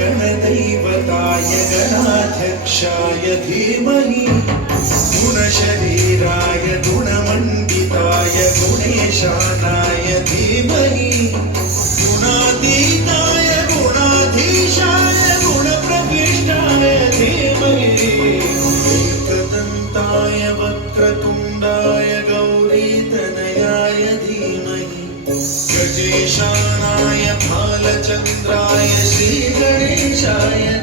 गणदैवताय गणाध्यक्षाय धीमहि गुणशरीराय गुणमण्डिताय गुणेशानाय धीमहि गुणातीताय गुणाधीशाय गुणप्रविष्टाय धीमहि एकदन्ताय वक्रतुण्डाय गौरीतनयाय धीमहि गजेशानाय भालचन्द्राय श्रीगणेशाय